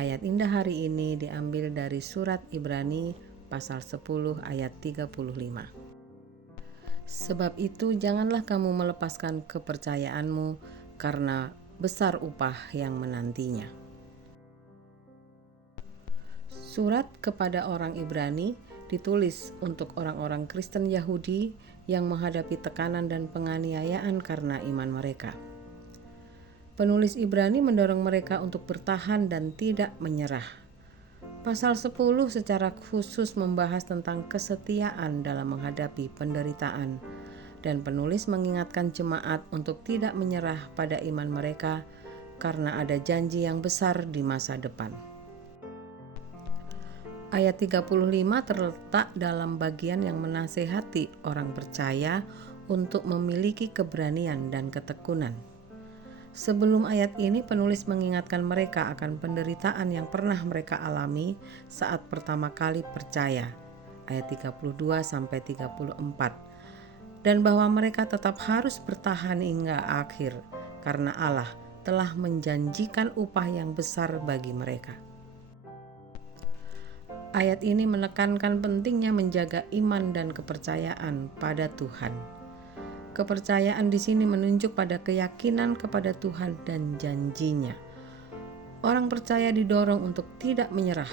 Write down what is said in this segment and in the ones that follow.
Ayat indah hari ini diambil dari surat Ibrani pasal 10 ayat 35. Sebab itu janganlah kamu melepaskan kepercayaanmu karena besar upah yang menantinya. Surat kepada orang Ibrani ditulis untuk orang-orang Kristen Yahudi yang menghadapi tekanan dan penganiayaan karena iman mereka. Penulis Ibrani mendorong mereka untuk bertahan dan tidak menyerah. Pasal 10 secara khusus membahas tentang kesetiaan dalam menghadapi penderitaan, dan penulis mengingatkan jemaat untuk tidak menyerah pada iman mereka karena ada janji yang besar di masa depan. Ayat 35 terletak dalam bagian yang menasehati orang percaya untuk memiliki keberanian dan ketekunan. Sebelum ayat ini, penulis mengingatkan mereka akan penderitaan yang pernah mereka alami saat pertama kali percaya, ayat 32-34, dan bahwa mereka tetap harus bertahan hingga akhir karena Allah telah menjanjikan upah yang besar bagi mereka. Ayat ini menekankan pentingnya menjaga iman dan kepercayaan pada Tuhan. Kepercayaan di sini menunjuk pada keyakinan kepada Tuhan dan janjinya. Orang percaya didorong untuk tidak menyerah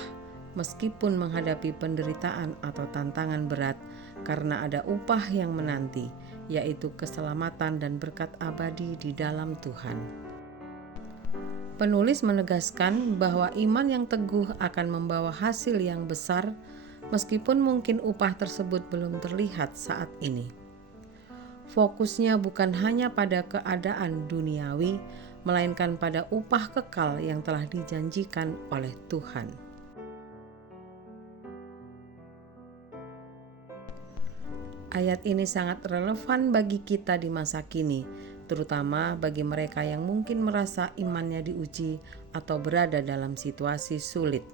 meskipun menghadapi penderitaan atau tantangan berat karena ada upah yang menanti, yaitu keselamatan dan berkat abadi di dalam Tuhan. Penulis menegaskan bahwa iman yang teguh akan membawa hasil yang besar meskipun mungkin upah tersebut belum terlihat saat ini. Fokusnya bukan hanya pada keadaan duniawi, melainkan pada upah kekal yang telah dijanjikan oleh Tuhan. Ayat ini sangat relevan bagi kita di masa kini, terutama bagi mereka yang mungkin merasa imannya diuji atau berada dalam situasi sulit.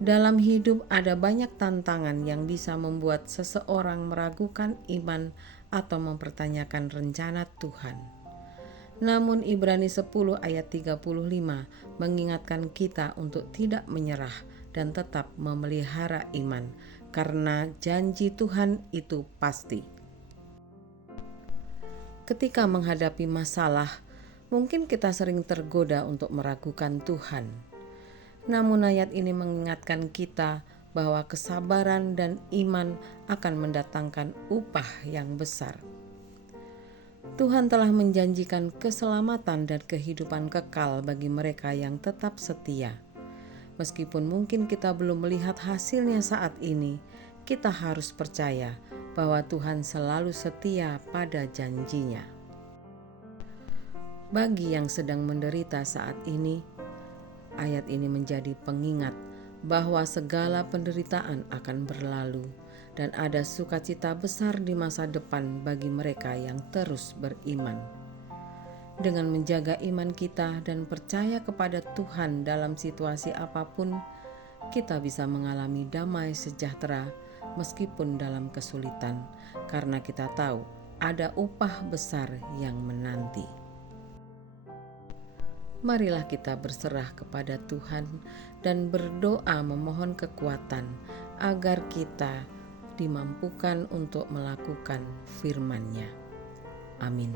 Dalam hidup ada banyak tantangan yang bisa membuat seseorang meragukan iman atau mempertanyakan rencana Tuhan. Namun Ibrani 10 ayat 35 mengingatkan kita untuk tidak menyerah dan tetap memelihara iman, karena janji Tuhan itu pasti. Ketika menghadapi masalah, mungkin kita sering tergoda untuk meragukan Tuhan. Namun ayat ini mengingatkan kita bahwa kesabaran dan iman akan mendatangkan upah yang besar. Tuhan telah menjanjikan keselamatan dan kehidupan kekal bagi mereka yang tetap setia. Meskipun mungkin kita belum melihat hasilnya saat ini, kita harus percaya bahwa Tuhan selalu setia pada janjinya. Bagi yang sedang menderita saat ini, ayat ini menjadi pengingat bahwa segala penderitaan akan berlalu dan ada sukacita besar di masa depan bagi mereka yang terus beriman. Dengan menjaga iman kita dan percaya kepada Tuhan dalam situasi apapun, kita bisa mengalami damai sejahtera meskipun dalam kesulitan, karena kita tahu ada upah besar yang menanti. Marilah kita berserah kepada Tuhan dan berdoa memohon kekuatan agar kita dimampukan untuk melakukan firman-Nya. Amin.